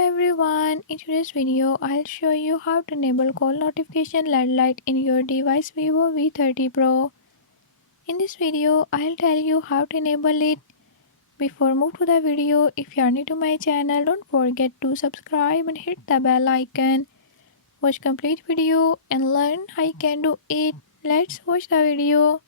everyone, in today's video I'll show you how to enable call notification LED light in your device Vivo V30 Pro. In this video I'll tell you how to enable it. Before move to the video, if you are new to my channel, don't forget to subscribe and hit the bell icon. Watch complete video and learn how you can do it. Let's watch the video.